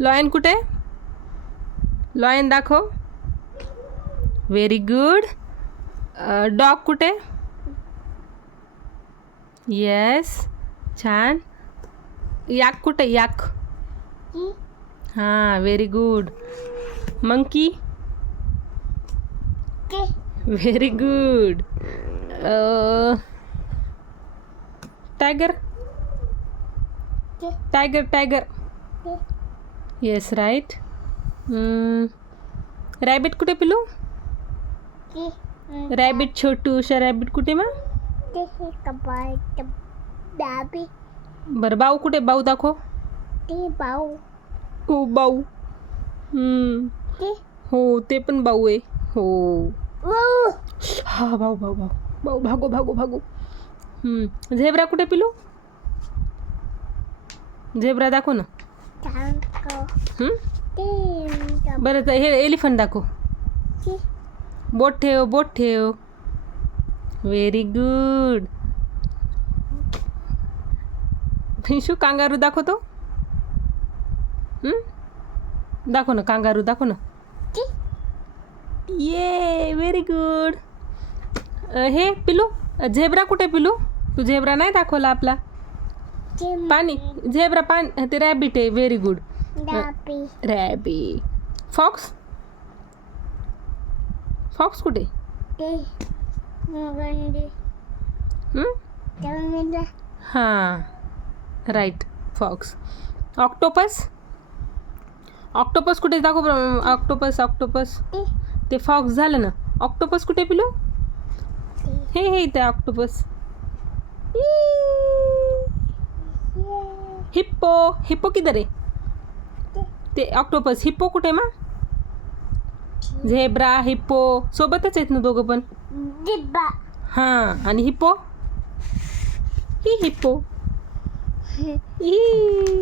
Lion कुठे? Lion दाखव. Very good. Dog कुठे? येस, छान. याक कुठे? याक. हां, very good. Monkey. Very good. Tiger. Tiger tiger. Yes, right. Rabbit कुठे पिलू? रॅबिट छोटूशा रॅबिट कुठे मग? बरं, बाऊ कुठे? बाऊ दाखव. हो, बाऊ. हो, ते पण बाऊ आहे. हो. हा, भाऊ भाऊ भाऊ भाऊ भागो भागो भागो. झेब्रा कुठे पिलू? झेब्रा दाखव ना. बरं, तर हे एलिफंट दाखव. बोट ठेव, बोट ठेव. Very good. फिशू कांगारू दाखवतो. दाखव ना, कांगारू दाखव ना. ये, व्हेरी गुड. हे पिलू, झेब्रा कुठे पिलू? तू झेब्रा नाही दाखवला आपला. पाणी झेब्रा पाणी, ते रॅबिट आहे. Very good. Rabbit. Fox. Fox कुठे? हां, राईट, फॉक्स. ऑक्टोपस. ऑक्टोपस कुठे दाखव. ऑक्टोपस. ऑक्टोपस ते फॉक्स झालं ना. ऑक्टोपस कुठे पिलू? हे इथे ऑक्टोपस. हिप्पो. हिप्पो किधर आहे? ते ऑक्टोपस. हिप्पो कुठे मग? झेब्रा हिप्पो सोबतच आहेत ना दोघं पण. हां, आणि हिप्पो. ही हिप्पो.